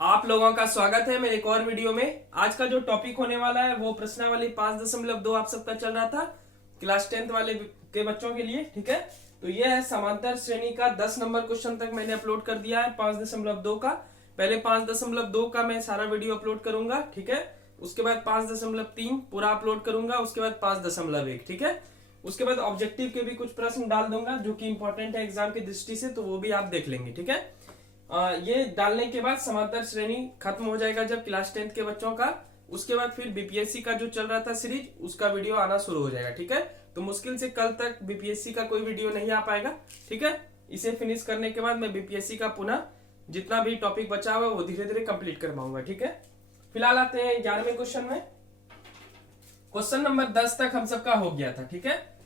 आप लोगों का स्वागत है मेरे एक और वीडियो में। आज का जो टॉपिक होने वाला है वो प्रश्नावली 5.2 आप सबका चल रहा था क्लास 10th वाले के बच्चों के लिए। ठीक है, तो ये है समांतर श्रेणी का 10 नंबर क्वेश्चन तक मैंने अपलोड कर दिया है 5.2 का। पहले 5.2 का मैं सारा वीडियो अपलोड करूंगा, ठीक है। उसके बाद 5.3 पूरा अपलोड करूंगा, उसके बाद 5.1, ठीक है। उसके बाद ऑब्जेक्टिव के भी कुछ प्रश्न डाल दूंगा जो कि इंपॉर्टेंट है एग्जाम की दृष्टि से, तो वो भी आप देख लेंगे, ठीक है। ये डालने के बाद समांतर श्रेणी खत्म हो जाएगा जब क्लास 10th के बच्चों का। उसके बाद फिर बीपीएससी का जो चल रहा था सीरीज, उसका वीडियो आना शुरू हो जाएगा, ठीक है। तो मुश्किल से कल तक बीपीएससी का कोई वीडियो नहीं आ पाएगा, ठीक है। इसे फिनिश करने के बाद मैं बीपीएससी का पुनः जितना भी टॉपिक बचा हुआ वो धीरे धीरे कंप्लीट कर पाऊंगा, ठीक है। फिलहाल आते हैं 11वें क्वेश्चन में। क्वेश्चन नंबर 10 तक हम सबका हो गया था, ठीक है।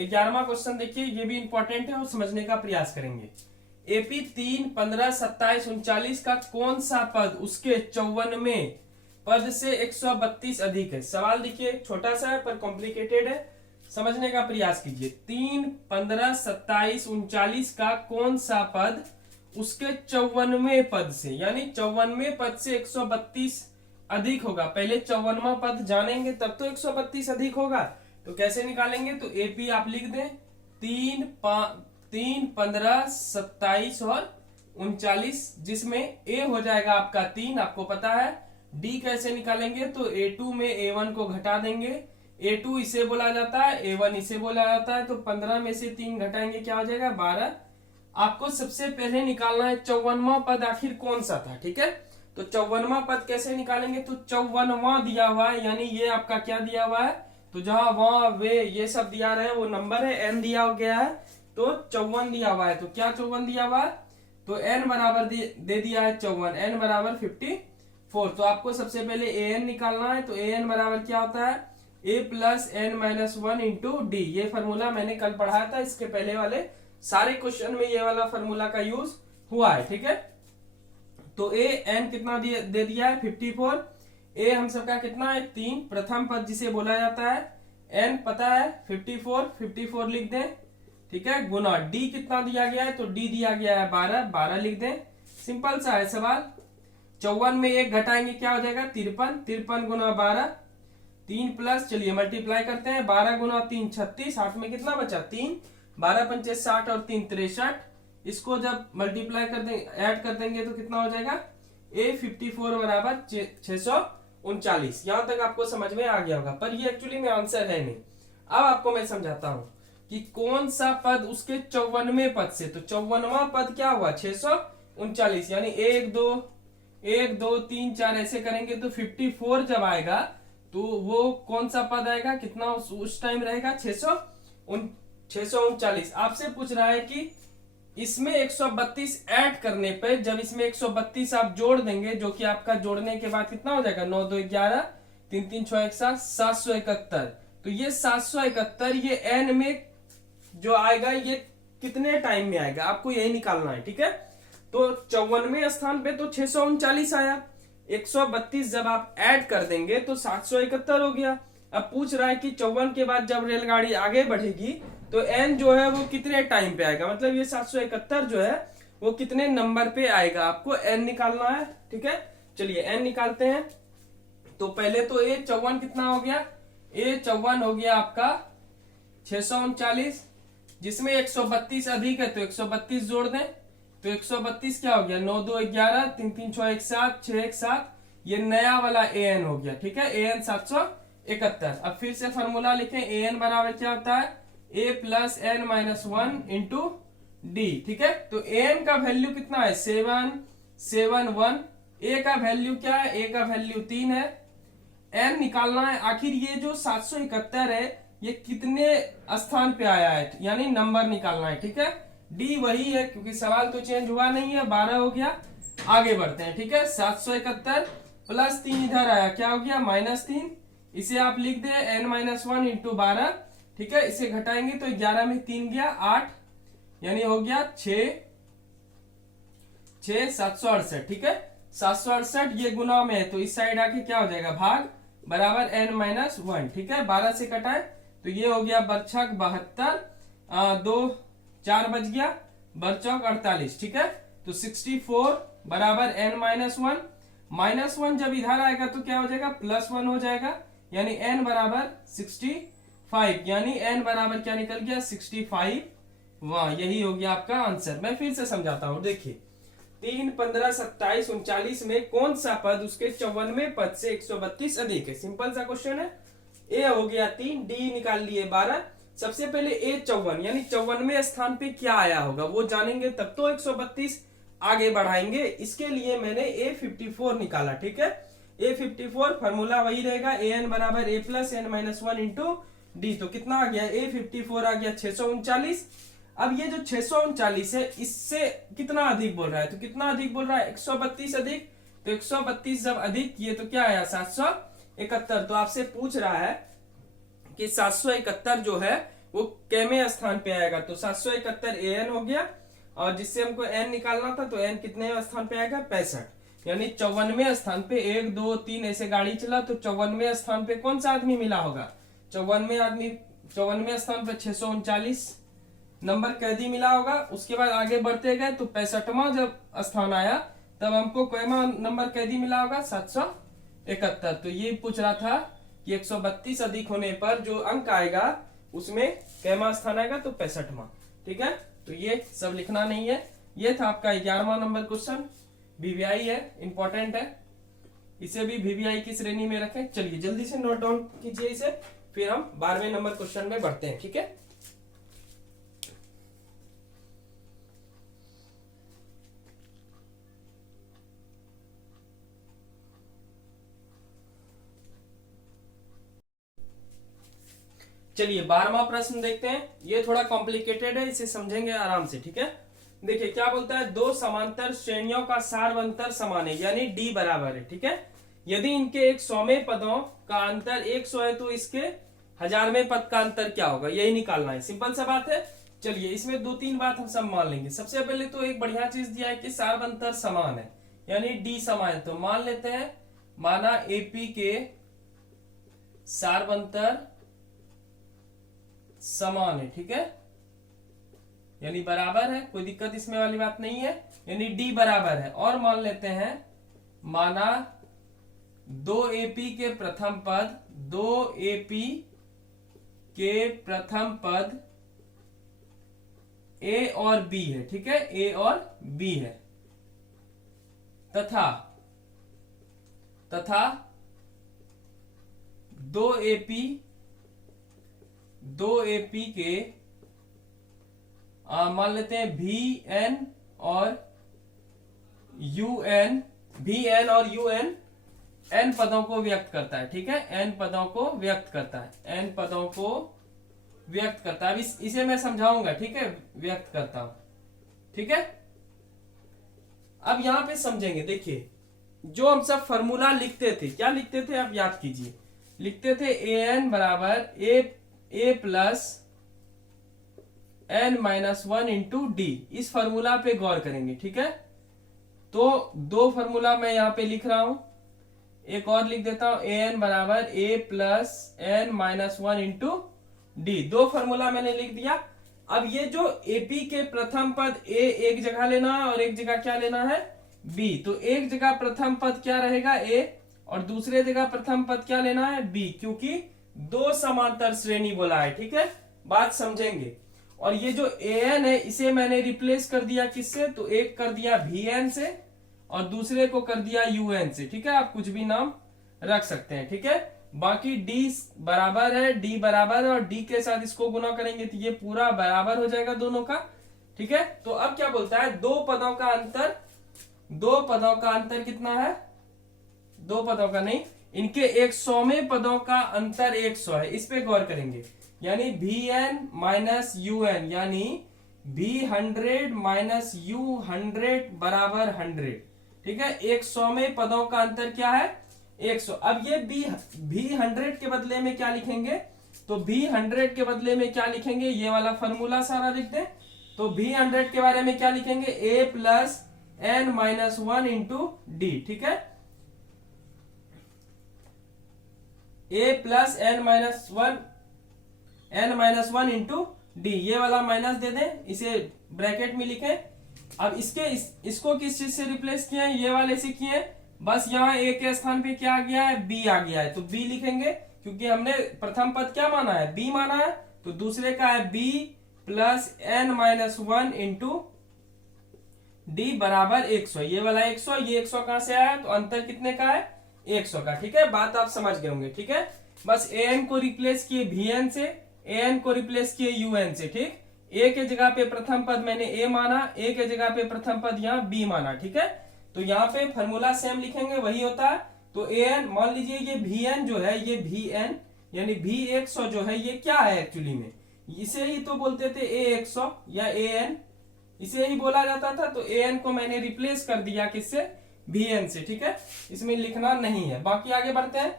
11वां क्वेश्चन देखिए, ये भी इंपॉर्टेंट है और समझने का प्रयास करेंगे। एपी 3, 15, 27, 39 का कौन सा पद उसके 54वें पद से 132 अधिक है। सवाल देखिए छोटा सा है पर कॉम्प्लिकेटेड है, समझने का प्रयास कीजिए। 3, 15, 27, 39 का कौन सा पद उसके 54वें पद से, यानी 54वें पद से 132 अधिक होगा। पहले 54वां पद जानेंगे तब तो 132 अधिक होगा। तो कैसे निकालेंगे, तो एपी आप लिख दें 3, 15, 27 और 39, जिसमें ए हो जाएगा आपका 3, आपको पता है। डी कैसे निकालेंगे, तो A2 में A1 को घटा देंगे। A2 इसे बोला जाता है, A1 इसे बोला जाता है। तो 15 में से 3 घटाएंगे, क्या हो जाएगा 12। आपको सबसे पहले निकालना है 54वां पद आखिर कौन सा था, ठीक है। तो 54वां पद कैसे निकालेंगे, तो 54वां दिया हुआ है, यानी ये आपका क्या दिया हुआ है, तो जहां वहां वे ये सब दिया रहे वो नंबर है, n दिया गया है, तो 54 दिया हुआ है। तो क्या 54 दिया हुआ है, तो n बराबर दे दिया है 54, n बराबर 54। तो आपको सबसे पहले an निकालना है। तो an बराबर क्या होता है, a plus n minus 1 into D. ये फॉर्मूला मैंने कल पढ़ाया था, इसके पहले वाले सारे क्वेश्चन में ये वाला फॉर्मूला का यूज हुआ है, ठीक है। तो a n कितना दे दिया है 54। a हम सबका कितना है 3, प्रथम पद जिसे बोला जाता है। n पता है 54 लिख दें, ठीक है। गुना डी कितना दिया गया है, तो डी दिया गया है 12 लिख दें। सिंपल सा है सवाल। 54 में 1 घटाएंगे क्या हो जाएगा 53 गुना 12, 3 प्लस, चलिए मल्टीप्लाई करते हैं। 12 गुना 3 36, 8 में कितना बचा 3, 12 पंचे 60 और 3 63। इसको जब मल्टीप्लाई कर देंगे, ऐड कर देंगे तो कितना हो जाएगा A54 बराबर 639। यहां तक आपको समझ में आ गया होगा, पर ये एक्चुअली में आंसर है नहीं। अब आपको मैं समझाता हूं कि कौन सा पद उसके 54वें पद से। तो 54वां पद क्या हुआ 639, यानी 1 2 3 4 ऐसे करेंगे तो 54 जब आएगा तो वो कौन सा पद आएगा, कितना उस टाइम रहेगा 639। आपसे पूछ रहा है कि इसमें 132 ऐड करने पे, जब इसमें 132 आप जोड़ देंगे, जो कि आपका जोड़ने के बाद कितना हो जाएगा 9 2 11, 3 3 6 1 7, 771। तो ये 771 ये n में जो आएगा ये कितने टाइम में आएगा, आपको यही निकालना है, ठीक है। तो 54वें स्थान पे तो 639 आया, 132 जब आप ऐड कर देंगे तो 771 हो गया। अब पूछ रहा है कि 54 के बाद जब रेलगाड़ी आगे बढ़ेगी तो n जो है वो कितने टाइम पे आएगा, मतलब ये 771 जो है वो कितने नंबर पे आएगा, आपको n निकालना है, ठीक है। चलिए n निकालते हैं। तो पहले तो a 54 कितना हो गया, a 54 हो गया आपका 639, जिसमें 132 अधिक है तो 132 जोड़ दें। तो 132 क्या हो गया 9 2 11, 3 3 6 1 7, 6 1 7, ये नया वाला an हो गया, ठीक है। an 771। अब फिर से फॉर्मूला लिखें, an बराबर क्या होता है a plus n minus 1 into D, ठीक है। तो an का वैल्यू कितना है 771, a का वैल्यू क्या है, a का वैल्यू 3 है। n निकालना है आखिर ये जो 771 है ये कितने स्थान पे आया है, यानी नंबर निकालना है, ठीक है। डी वही है क्योंकि सवाल तो चेंज हुआ नहीं है, 12 हो गया। आगे बढ़ते हैं, ठीक है। 771 प्लस 3 इधर आया, क्या हो गया -3। इसे आप लिख दे n माइनस 1 इंटू 12, ठीक है। इसे घटाएंगे तो 11 में 3 गया 8, यानी हो गया 768, ठीक है। 768 ये गुना में है तो इस साइड आके क्या हो जाएगा भाग बराबर n माइनस 1, ठीक है। 12 से कटाए तो ये हो गया बरछक 72, 2 4 बच गया, बरचौक 48, ठीक है। तो 64 बराबर n minus one, minus one जब इधर आएगा तो क्या हो जाएगा, प्लस वन हो जाएगा, यानी n बराबर 65, यानी n बराबर क्या निकल गया, 65। वाह, यही हो गया आपका आंसर। मैं फिर से समझाता हूं, देखिए 3, 15, 27, 39 में कौन सा पद उसके 54वें पद से 132 अधिक है। सिंपल सा क्वेश्चन है। ए हो गया 3, डी निकाल लिए 12। सबसे पहले ए 54 यानी 54वें स्थान पे क्या आया होगा वो जानेंगे, तब तो 132 आगे बढ़ाएंगे। इसके लिए मैंने A54 निकाला, ठीक है। A54 फॉर्मूला वही रहेगा, an बराबर a plus n minus one into d. तो कितना आ गया, A54 आ गया 639। अब ये जो 639 है इससे कितना अधिक बोल रहा है, तो कितना अधिक बोल रहा है, 132 अधिक। तो 132 जब अधिक किए तो क्या आया, 771। तो आपसे पूछ रहा है कि 771 जो है वो कैमे स्थान पे आएगा, तो 771 an हो गया, और जिससे हमको n निकालना था तो n कितने स्थान पे आएगा, 65, यानी 54वें स्थान पे। 1, 2, 3 ऐसे गाड़ी चला तो 54वें स्थान पे कौन सा आदमी मिला होगा, 54वें स्थान पे 639 नंबर कैदी मिला होगा। उसके बाद आगे बढ़ते गए तो 65वां जब स्थान आया तब हमको कैमा नंबर कैदी मिला होगा, 771। तो ये पूछ रहा था कि 132 अधिक होने पर जो अंक आएगा उसमें कैमा स्थान आएगा, तो 65वां, ठीक है। तो ये सब लिखना नहीं है। ये था आपका 11वां नंबर क्वेश्चन, वीवीआई है, इंपॉर्टेंट है, इसे भी वीवीआई की श्रेणी में रखें। चलिए जल्दी से नोट डाउन कीजिए इसे, फिर हम 12वें नंबर क्वेश्चन में बढ़ते हैं, ठीक है। चलिए 12वां प्रश्न देखते हैं। ये थोड़ा कॉम्प्लिकेटेड है, इसे समझेंगे आराम से, ठीक है। देखिए क्या बोलता है, दो समांतर श्रेणियों का सार्वंतर समान है, यानी डी बराबर है, ठीक है। यदि इनके 100वें पदों का अंतर 100 है तो इसके 1000वें पद का अंतर क्या होगा, यही निकालना है। सिंपल सा बात है। चलिए इसमें 2-3 बात हम सब मान लेंगे। सबसे पहले तो एक बढ़िया चीज दिया है कि सार्वंतर समान है, यानी डी समान है। तो मान लेते हैं, माना एपी के सार्वंतर समान है, ठीक है, यानी बराबर है, कोई दिक्कत इसमें वाली बात नहीं है, यानी डी बराबर है। और मान लेते हैं, माना 2AP के प्रथम पद, 2AP के प्रथम पद A और B है, ठीक है, A और B है, तथा 2AP के मान लेते हैं VN और UN, VN और UN n पदों को व्यक्त करता है, ठीक है, n पदों को व्यक्त करता है, n पदों को व्यक्त करता है। अब इसे मैं समझाऊंगा, ठीक है, व्यक्त करता हूं, ठीक है। अब यहां पे समझेंगे। देखिए जो हम सब फॉर्मूला लिखते थे, क्या लिखते थे आप याद कीजिए, लिखते थे an बराबर a plus n minus one into D. इस फॉर्मूला पे गौर करेंगे, ठीक है। तो दो फॉर्मूला मैं यहां पे लिख रहा हूं, एक और लिख देता हूं, an बराबर a plus n minus one into D. दो फॉर्मूला मैंने लिख दिया। अब ये जो AP के प्रथम पद A एक जगह लेना है और एक जगह क्या लेना है, B। तो एक जगह प्रथम पद क्या रहेगा, A, और दूसरे जगह प्रथम पद क्या लेना है, B, क्योंकि दो समांतर श्रेणी बोला है, ठीक है। बात समझेंगे। और ये जो AN है इसे मैंने रिप्लेस कर दिया किससे, तो एक कर दिया VN से और दूसरे को कर दिया UN से, ठीक है। आप कुछ भी नाम रख सकते हैं, ठीक है। बाकी D बराबर है, D बराबर है, और D के साथ इसको गुना करेंगे तो ये पूरा बराबर हो जाएगा दोनों का, ठीक है। तो अब क्या बोलता है, दो पदों का अंतर कितना है, दो पदों का नहीं, इनके 100वें पदों का अंतर 100 है। इस पे गौर करेंगे, यानी VN माइनस UN, यानी V100 माइनस U100 बराबर 100, ठीक है। 100वें पदों का अंतर क्या है, 100। अब ये V100 के बदले में क्या लिखेंगे, तो V100 के बदले में क्या लिखेंगे, ये वाला फॉर्मूला सारा लिख दें। तो V100 के बारे में क्या लिखेंगे, A plus n minus one into D, ठीक है। A plus n minus one into D, ये वाला माइनस दे दें, इसे ब्रैकेट में लिखें, अब इसको किस चीज से रिप्लेस किए हैं, ये वाले से किए हैं, बस यहाँ ए के स्थान पे क्या आ गया है, बी आ गया है, तो बी लिखेंगे क्योंकि हमने प्रथम पद क्या माना है, बी माना है, तो दूसरे का है b plus n minus 1 into d बराबर 100। ये वाला 100, ये 100 कहां से आया, तो अंतर कितने का है, 100 का। ठीक है, बात आप समझ गए होंगे। ठीक है, बस ए एन को रिप्लेस किए वी एन से, ए एन को रिप्लेस किए यू एन से। ठीक, ए के जगह पे प्रथम पद मैंने ए माना, ए के जगह पे प्रथम पद यहाँ बी माना। ठीक है, तो यहाँ पे फॉर्मूला सेम लिखेंगे, वही होता है। तो ए एन मान लीजिए ये वी एन जो है, ये वी एन यानी वी 100 जो है, ये क्या है एक्चुअली में, इसे ही तो बोलते थे ए 100 या ए एन, इसे ही बोला जाता था। तो ए एन को मैंने रिप्लेस कर दिया किससे, वी एन से। ठीक है, इसमें लिखना नहीं है। बाकी आगे बढ़ते हैं।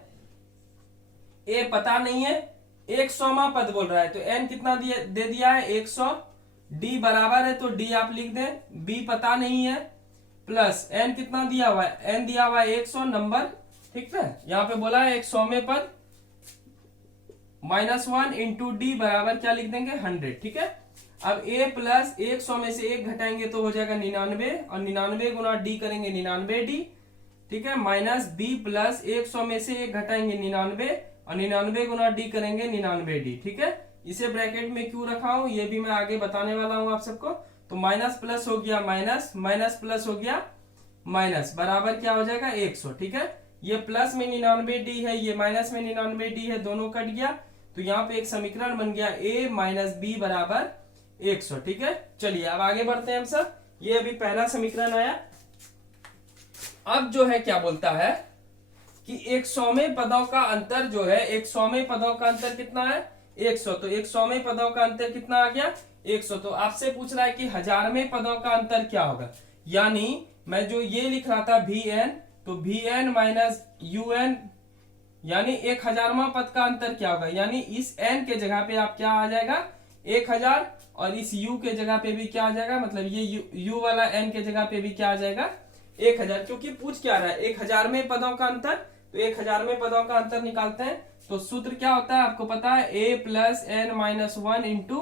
ए पता नहीं है, 100वां पद बोल रहा है, तो एन कितना दे दिया है 100, डी बराबर है तो डी आप लिख दें, बी पता नहीं है, प्लस एन कितना दिया हुआ है, एन दिया हुआ है 100 नंबर। ठीक है, यहाँ पे बोला है 100वें पद -1 इंटू डी बराबर क्या लिख देंगे 100। ठीक है, अब a प्लस 100 में से 1 घटाएंगे तो हो जाएगा 99, और 99 गुना डी करेंगे 99 डी। ठीक है, माइनस बी प्लस 100 में से 1 घटाएंगे 99, और 99 गुना डी करेंगे 99 डी। ठीक है, इसे ब्रैकेट में क्यों रखा हूं ये भी मैं आगे बताने वाला हूं आप सबको। तो माइनस प्लस हो गया माइनस, माइनस प्लस हो गया माइनस, बराबर क्या हो जाएगा 100। ठीक है, ये प्लस में 99 डी है, ये माइनस में 99 डी है, दोनों कट गया, तो यहाँ पे एक समीकरण बन गया a माइनस बी बराबर 100। ठीक है, चलिए अब आगे बढ़ते हैं हम सब। ये अभी पहला समीकरण आया। अब जो है क्या बोलता है कि 100वें पदों का अंतर जो है, 100वें पदों का अंतर कितना है 100, तो 100वें पदों का अंतर कितना आ गया 100। तो आपसे पूछ रहा है कि 1000वें पदों का अंतर क्या होगा, यानी मैं जो ये लिख रहा था वी एन, तो v n minus u n, यानी 1000वां पद का अंतर क्या होगा, यानी इस n के जगह पे आप क्या आ जाएगा 1000, और इस u के जगह पे भी क्या आ जाएगा, मतलब ये u वाला n के जगह पे भी क्या आ जाएगा 1000, क्योंकि पूछ क्या रहा है 1000वें पदों का अंतर। तो 1000वें पदों का अंतर निकालते हैं, तो सूत्र क्या होता है आपको पता है, a plus n minus 1 into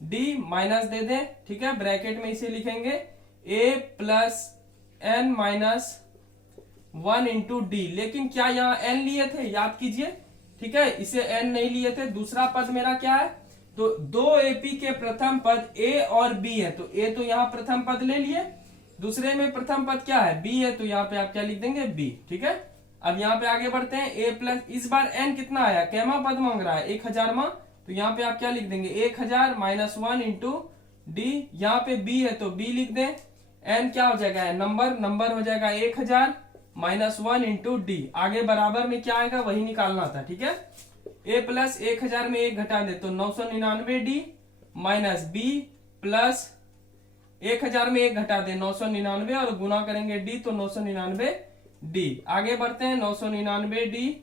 D, minus दे दें। ठीक है, ब्रैकेट में इसे लिखेंगे a plus n minus 1 into D, लेकिन क्या यहाँ n लिए थे, याद कीजिए। ठीक है, इसे n नहीं लिए थे। दूसरा पद मेरा क्या है, तो 2AP के प्रथम पद a और b है, तो a तो यहाँ प्रथम पद ले लिए, दूसरे में प्रथम पद क्या है b है, तो यहाँ पे आप क्या लिख देंगे b। ठीक है, अब यहाँ पे आगे बढ़ते हैं। a प्लस, इस बार n कितना आया, कैमा पद मांग रहा है 1000वां, तो यहाँ पे आप क्या लिख देंगे 1000 माइनस 1 इंटू डी, यहाँ पे b है तो b लिख दें, n क्या हो जाएगा नंबर, नंबर हो जाएगा 1000 माइनस 1 इंटू डी, आगे बराबर में क्या आएगा वही निकालना था। ठीक है, a प्लस 1000 में 1 घटा दे तो 999 डी, माइनस b प्लस 1000 में 1 घटा दे 999, और गुना करेंगे d तो 999 डी। आगे बढ़ते हैं, 999 D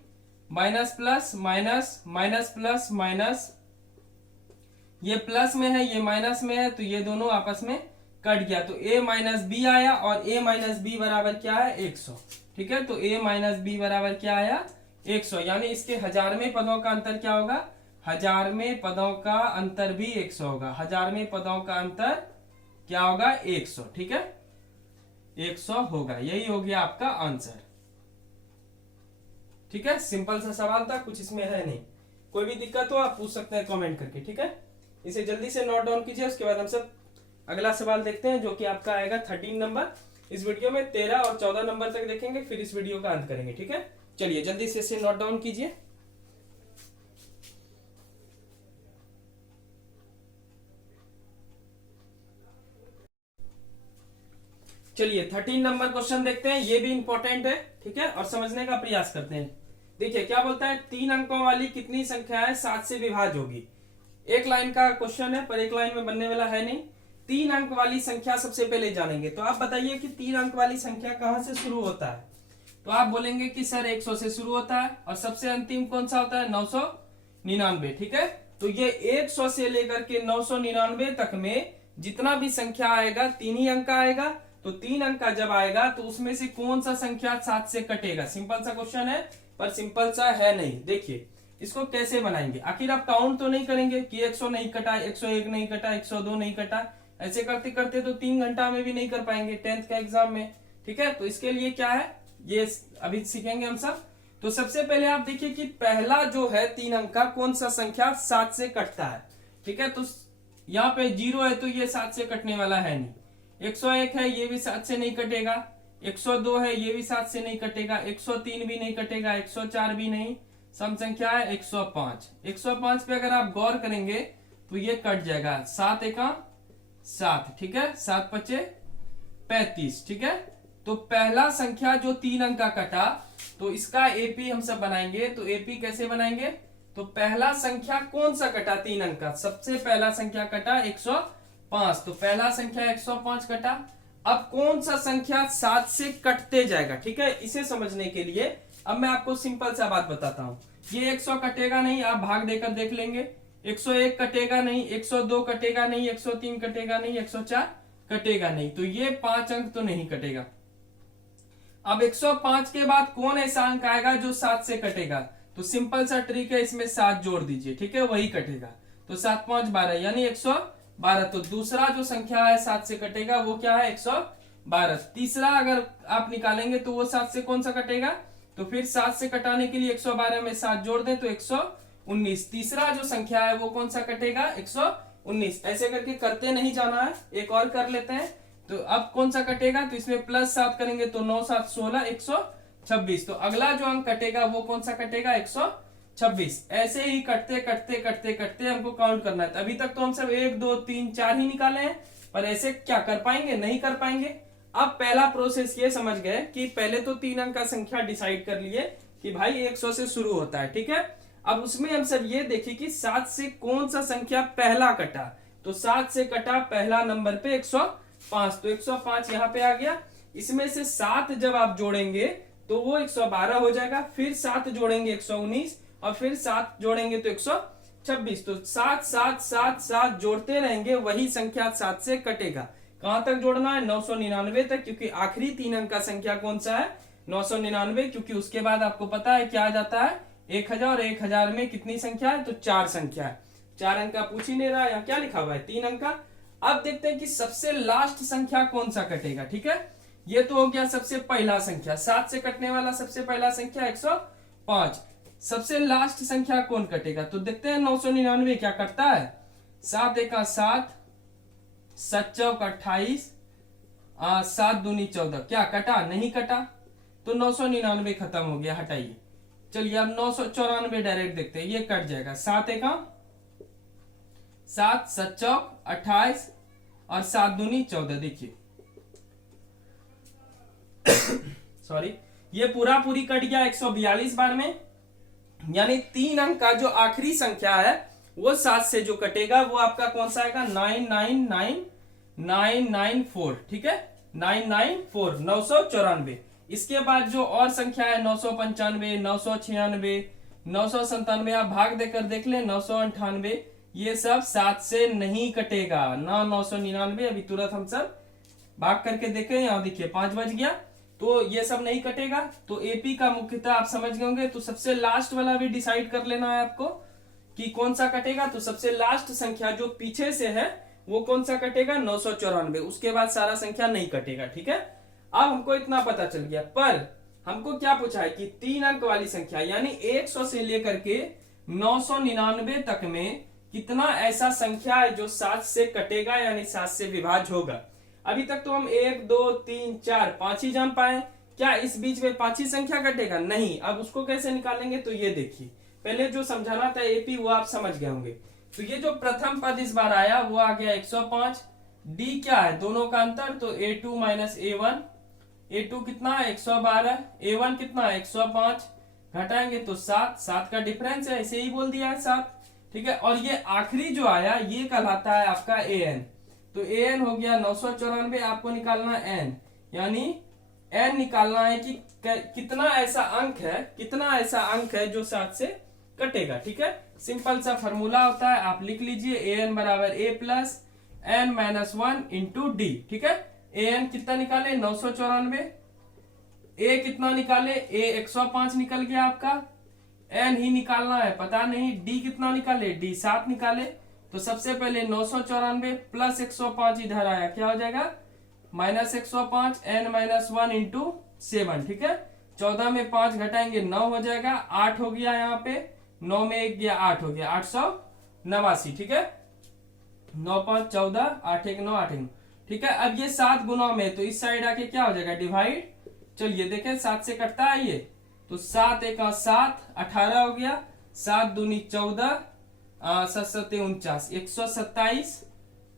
minus plus minus, minus plus minus, ये प्लस में है ये माइनस में है, तो ये दोनों आपस में कट गया, तो a माइनस बी आया, और a माइनस बी बराबर क्या है 100। ठीक है, तो a माइनस बी बराबर क्या आया 100, यानी इसके 1000वें पदों का अंतर क्या होगा, 1000वें पदों का अंतर भी 100 होगा, 1000वें पदों का अंतर क्या होगा 100। ठीक है, 100 होगा, यही हो गया आपका आंसर। ठीक है, सिंपल सा सवाल था, कुछ इसमें है नहीं। कोई भी दिक्कत हो आप पूछ सकते हैं कमेंट करके। ठीक है, इसे जल्दी से नोट डाउन कीजिए, उसके बाद हम सब अगला सवाल देखते हैं, जो कि आपका आएगा 13 नंबर। इस वीडियो में 13 और 14 नंबर तक देखेंगे, फिर इस वीडियो का अंत करेंगे। ठीक है, चलिए जल्दी से इसे नोट डाउन कीजिए। चलिए 13 नंबर क्वेश्चन देखते हैं, ये भी इंपॉर्टेंट है। ठीक है, और समझने का प्रयास करते हैं। देखिए क्या बोलता है, 3 अंकों वाली कितनी संख्याएं 7 से विभाज्य होगी। एक लाइन का क्वेश्चन है, पर एक लाइन में बनने वाला है नहीं। 3 अंक वाली संख्या सबसे पहले जानेंगे, तो आप बताइए कि 3 अंक वाली संख्या कहां से शुरू होता है, तो आप बोलेंगे कि सर 100 से शुरू होता है, और सबसे अंतिम कौन सा होता है 999। ठीक है, तो ये 100 से लेकर के 999 तक में जितना भी संख्या आएगा 3 ही अंक आएगा, तो 3 अंक का जब आएगा तो उसमें से कौन सा संख्या 7 से कटेगा। सिंपल सा क्वेश्चन है, पर सिंपल सा है नहीं। देखिए इसको कैसे बनाएंगे, आखिर आप काउंट तो नहीं करेंगे कि 100 नहीं कटा, 101 नहीं कटा, 102 नहीं कटा, ऐसे करते करते तो 3 घंटा में भी नहीं कर पाएंगे 10th का एग्जाम में, ठीक है। तो इसके लिए क्या है ये अभी सीखेंगे हम सब। तो सबसे पहले आप देखिए कि पहला जो है 3 अंक का कौन सा संख्या 7 से कटता है, ठीक है। तो यहाँ पे 0 है तो ये 7 से कटने वाला है नहीं। 101 है ये भी 7 से नहीं कटेगा। 102 है ये भी 7 से नहीं कटेगा। 103 भी नहीं कटेगा। 104 भी नहीं। सम संख्या है 105। 105 पे अगर आप गौर करेंगे तो ये कट जाएगा। 7 एका 7, ठीक है। 7 पचे 35, ठीक है। तो पहला संख्या जो 3 अंक का कटा तो इसका एपी हम सब बनाएंगे। तो एपी कैसे बनाएंगे? तो पहला संख्या कौन सा कटा 3 अंक का? सबसे पहला संख्या कटा 105। तो पहला संख्या 105 कटा। अब कौन सा संख्या 7 से कटते जाएगा, ठीक है। इसे समझने के लिए अब मैं आपको सिंपल सा बात बताता हूं। ये 100 कटेगा नहीं, आप भाग देकर देख लेंगे। 101 कटेगा नहीं, 102 कटेगा नहीं, 103 कटेगा नहीं, 104 कटेगा नहीं। तो ये 5 अंक तो नहीं कटेगा। अब 105 के बाद कौन ऐसा अंक आएगा जो 7 से कटेगा? तो सिंपल सा ट्रिक है, इसमें 7 जोड़ दीजिए, ठीक है, वही कटेगा। तो 7 5 12 यानी 112। तो दूसरा जो संख्या है 7 से कटेगा वो क्या है? 112। तीसरा अगर आप निकालेंगे तो वो 7 से कौन सा कटेगा? तो फिर 7 से कटाने के लिए 112 में 7 जोड़ दें तो 119। तीसरा जो संख्या है वो कौन सा कटेगा? 119। ऐसे करके करते नहीं जाना है, एक और कर लेते हैं। तो अब कौन सा कटेगा? तो इसमें प्लस 7 करेंगे तो 9 7 16 126। तो अगला जो अंक कटेगा वो कौन सा कटेगा? 126। ऐसे ही कटते कटते कटते कटते हमको काउंट करना है। अभी तक तो हम सब 1 2 3 4 ही निकाले हैं, पर ऐसे क्या कर पाएंगे? नहीं कर पाएंगे। अब पहला प्रोसेस ये समझ गए कि पहले तो 3 अंक का संख्या डिसाइड कर लिए कि भाई 100 से शुरू होता है, ठीक है। अब उसमें हम सब ये देखें कि 7 से कौन सा संख्या पहला कटा। तो 7 से कटा पहला नंबर पे 105। तो 105 यहाँ पे आ गया। इसमें से 7 जब आप जोड़ेंगे तो वो 112 हो जाएगा। फिर 7 जोड़ेंगे 119 और फिर 7 जोड़ेंगे तो 126। तो 7 7 7 7 जोड़ते रहेंगे, वही संख्या 7 से कटेगा। कहां तक जोड़ना है? 999 तक, क्योंकि आखिरी 3 अंक का संख्या कौन सा है? 999। क्योंकि उसके बाद आपको पता है क्या आ जाता है? 1000। और 1000 में कितनी संख्या है? तो 4 संख्या है। 4 अंक का पूछ ही नहीं रहा, यहाँ क्या लिखा हुआ है? 3 अंक का। अब देखते हैं कि सबसे लास्ट संख्या कौन सा कटेगा, ठीक है। ये तो हो गया सबसे पहला संख्या, 7 से कटने वाला सबसे पहला संख्या 105। सबसे लास्ट संख्या कौन कटेगा? तो देखते हैं 999 क्या कटता है? 7 एका 7, 7 चौक 28, 7 दूनी 14। क्या कटा? नहीं कटा। तो 999 खत्म हो गया, हटाइए। चलिए अब 994 डायरेक्ट देखते हैं, ये कट जाएगा। 7 एका 7, 7 चौक 28 और 7 दूनी 14। देखिए सॉरी, ये पूरा पूरी कट गया 142 बार में। यानी 3 अंक का जो आखिरी संख्या है वो 7 से जो कटेगा वो आपका कौन सा आएगा? 999994, ठीक है। 994 994। इसके बाद जो और संख्या है 995 996 997, आप भाग देकर देख ले। 998 ये सब 7 से नहीं कटेगा ना। 999 अभी तुरंत हम सब भाग करके देखें, यहाँ देखिए 5 बज गया, तो ये सब नहीं कटेगा। तो एपी का मुख्यतः आप समझ गए होंगे। तो सबसे लास्ट वाला भी डिसाइड कर लेना है आपको कि कौन सा कटेगा। तो सबसे लास्ट संख्या जो पीछे से है वो कौन सा कटेगा? 994। उसके बाद सारा संख्या नहीं कटेगा, ठीक है। अब हमको इतना पता चल गया, पर हमको क्या पूछा है कि 3 अंक वाली संख्या यानी 100 से लेकर के 999 तक में कितना ऐसा संख्या है जो 7 से कटेगा यानी 7 से विभाज्य होगा। अभी तक तो हम 1 2 3 4 5 ही जान पाए। क्या इस बीच में 5 ही संख्या कटेगा? नहीं। अब उसको कैसे निकालेंगे? तो ये देखिए, पहले जो समझाना था एपी वो आप समझ गए होंगे। तो ये जो प्रथम पद इस बार आया वो आ गया 105। डी क्या है? दोनों का अंतर, तो a2 माइनस a1। a2 कितना है? 112। a1 कितना है? 105। घटाएंगे तो 7। 7 का डिफरेंस है, ऐसे ही बोल दिया है 7, ठीक है। और ये आखिरी जो आया ये कहलाता है आपका an। तो an हो गया 994। आपको निकालना n, यानी n निकालना है कि कितना ऐसा अंक है, कितना ऐसा अंक है जो 7 से कटेगा, ठीक है। सिंपल सा फॉर्मूला होता है, आप लिख लीजिए an बराबर a plus n minus 1 into D, ठीक है। an कितना निकाले? 994। a कितना निकाले? a 105 निकल गया आपका। n ही निकालना है, पता नहीं। d कितना निकाले? d 7 निकाले। तो सबसे पहले 994 प्लस 105 इधर आया, क्या हो जाएगा माइनस 105 n माइनस 1 इंटू 7, ठीक है। 14 में 5 घटाएंगे 9 हो जाएगा, 8 हो गया यहाँ पे, 9 में 1 गया 8 हो गया, 889, ठीक है। 9 5 14, 8 1 9, 8 1 9, ठीक है। अब ये 7 गुना में, तो इस साइड आके क्या हो जाएगा डिवाइड। चलिए देखें 7 से कटता है ये, तो 7 1 7, 18 हो गया, 7 दूनी 14, 7 7 49, 127,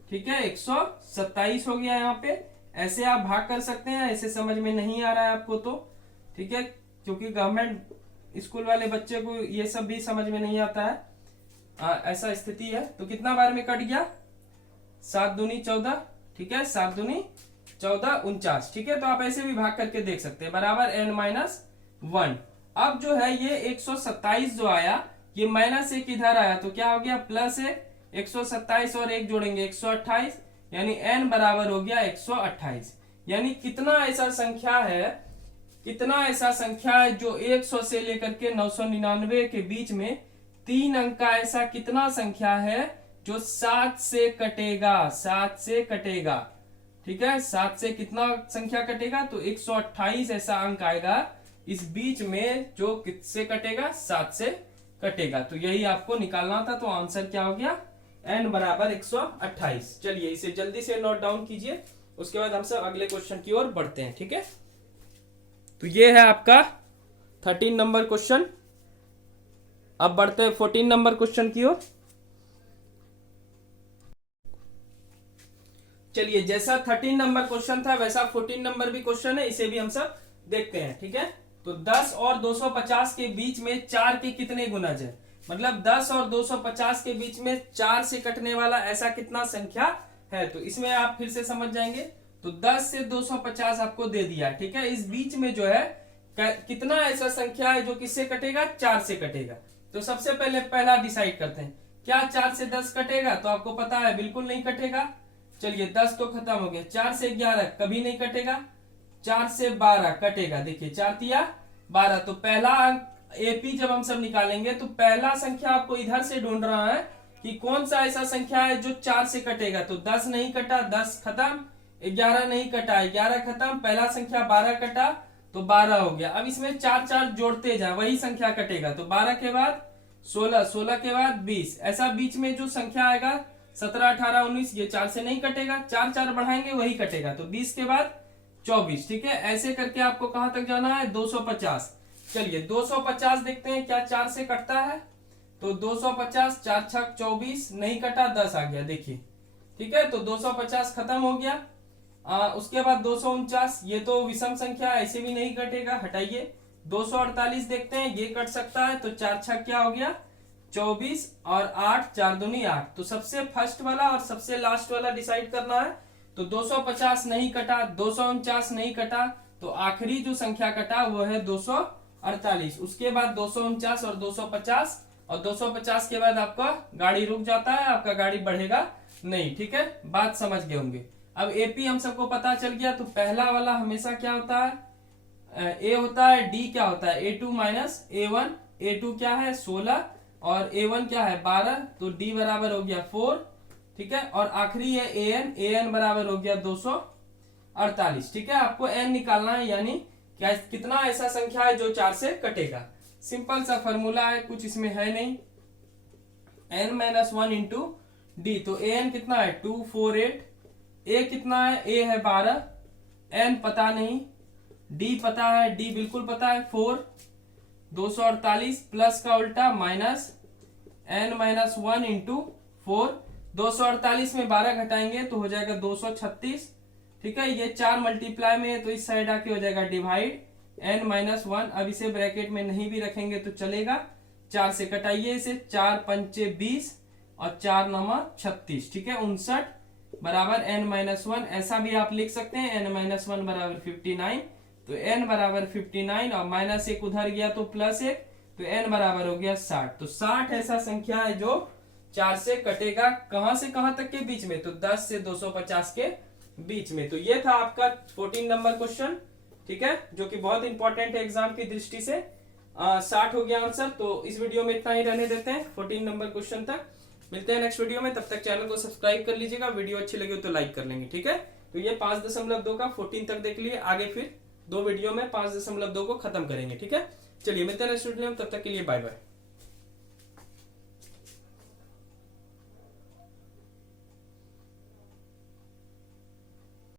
ठीक है। 127 हो गया यहाँ पे। ऐसे आप भाग कर सकते हैं, ऐसे समझ में नहीं आ रहा है आपको तो, ठीक है, क्योंकि गवर्नमेंट स्कूल वाले बच्चे को ये सब भी समझ में नहीं आता है, ऐसा स्थिति है। तो कितना बार में कट गया, 7 दूनी 14, ठीक है, 7 दूनी 14 49, ठीक है। तो आप ऐसे भी भाग करके देख सकते हैं, बराबर n माइनस 1। अब जो है ये 127 जो आया, ये माइनस 1 इधर आया, तो क्या हो गया प्लस 1, 127 और 1 जोड़ेंगे 128, यानी n बराबर हो गया 128। यानी कितना ऐसा संख्या है, कितना ऐसा संख्या है जो 100 से लेकर के 999 के बीच में 3 अंक का ऐसा कितना संख्या है जो 7 से कटेगा, 7 से कटेगा, ठीक है। 7 से कितना संख्या कटेगा, तो 128 ऐसा अंक आएगा इस बीच में जो किससे कटेगा, 7 से कटेगा। तो यही आपको निकालना था, तो आंसर क्या हो गया n बराबर 128। चलिए इसे जल्दी से नोट डाउन कीजिए, उसके बाद हम सब अगले क्वेश्चन की ओर बढ़ते हैं, ठीक है। तो ये है आपका 13 नंबर क्वेश्चन। अब बढ़ते हैं 14 नंबर क्वेश्चन की ओर। चलिए जैसा 13 नंबर क्वेश्चन था वैसा 14 नंबर भी क्वेश्चन है, इसे भी हम सब देखते हैं, ठीक है। तो 10 और 250 के बीच में 4 के कितने गुणज है, मतलब 10 और 250 के बीच में 4 से कटने वाला ऐसा कितना संख्या है। तो इसमें आप फिर से समझ जाएंगे, तो 10 से 250 आपको दे दिया, ठीक है। इस बीच में जो है कितना ऐसा संख्या है जो किससे कटेगा, 4 से कटेगा। तो सबसे पहले पहला डिसाइड करते हैं, क्या 4 से 10 कटेगा, तो आपको पता है बिल्कुल नहीं कटेगा। चलिए 10 तो खत्म हो गया, 4 से 11 कभी नहीं कटेगा, 4 से 12 कटेगा, देखिए 4 तिया 12। तो पहला अंक एपी जब हम सब निकालेंगे तो पहला संख्या आपको इधर से ढूंढ रहा है कि कौन सा ऐसा संख्या है जो 4 से कटेगा। तो 10 नहीं कटा, 10 खत्म, 11 नहीं कटा, 11 खत्म, पहला संख्या 12 कटा, तो 12 हो गया। अब इसमें 4 4 जोड़ते जाए, वही संख्या कटेगा। तो 12 के बाद 16, 16 के बाद 20, ऐसा बीच में जो संख्या आएगा 17 18 19, ये 4 से नहीं कटेगा, 4 4 बढ़ाएंगे वही कटेगा। तो 20 के बाद 24, ठीक है। ऐसे करके आपको कहां तक जाना है, 250। चलिए 250 देखते हैं क्या 4 से कटता है। तो 250, 4 छक 24, नहीं कटा, 10 आ गया, देखिए, ठीक है। तो 250 खत्म हो गया। उसके बाद 249, ये तो विषम संख्या, ऐसे भी नहीं कटेगा, हटाइए। 248 देखते हैं, ये कट सकता है। तो 4 छक क्या हो गया 24 और 8, 4 दूनी 8। तो सबसे फर्स्ट वाला और सबसे लास्ट वाला डिसाइड करना है। तो 250 नहीं कटा, 249 नहीं कटा, तो आखिरी जो संख्या कटा वो है 248। उसके बाद 249 और 250, और 250 के बाद आपका गाड़ी रुक जाता है, आपका गाड़ी बढ़ेगा नहीं, ठीक है। बात समझ गए होंगे। अब एपी हम सबको पता चल गया। तो पहला वाला हमेशा क्या होता है, ए होता है, डी क्या होता है A2 माइनस A1। A2 क्या है 16 और A1 क्या है 12, तो D बराबर हो गया 4, ठीक है। और आखिरी है AN बराबर हो गया 248, ठीक है। आपको n निकालना है, यानी क्या कितना ऐसा संख्या है जो 4 से कटेगा। सिंपल सा फॉर्मूला है, कुछ इसमें है नहीं, n माइनस 1 इंटू डी। तो an कितना है 248, a कितना है, a है 12, n पता नहीं, d पता है, d बिल्कुल पता है 4, 248 प्लस का उल्टा माइनस n माइनस 1 इंटू 4। 248 में 12 घटाएंगे तो हो जाएगा 236, ठीक है। ये 4 मल्टीप्लाई में है तो इस साइड आके हो जाएगा डिवाइड n माइनस 1। अब इसे ब्रैकेट में नहीं भी रखेंगे तो चलेगा, 4 से कटाइए इसे, 4 पंचे 20 और 4 नमा 36, ठीक है। 59 बराबर n माइनस 1। ऐसा भी आप लिख सकते हैं, n माइनस 1 बराबर 59। तो n बराबर 59 और माइनस 1 उधर गया तो प्लस 1, तो n बराबर हो गया 60। तो 60 ऐसा संख्या है जो 4 से कटेगा। कहां से कहां तक के बीच में, तो 10 से 250 के बीच में। तो ये था आपका 14 नंबर क्वेश्चन, ठीक है, जो कि बहुत इंपॉर्टेंट है एग्जाम की दृष्टि से। 60 हो गया आंसर। तो इस वीडियो में इतना ही रहने देते हैं 14 नंबर क्वेश्चन तक। मिलते हैं नेक्स्ट वीडियो में, तब तक चैनल को सब्सक्राइब कर लीजिएगा, वीडियो अच्छी लगी हो तो लाइक कर लेंगे, ठीक है। तो ये 5.2 का 14 तक देख लिए, आगे फिर 2 वीडियो में 5.2 को खत्म करेंगे, ठीक है। चलिए मिलते हैं नेक्स्ट वीडियो में, तब तक के लिए बाय बाय।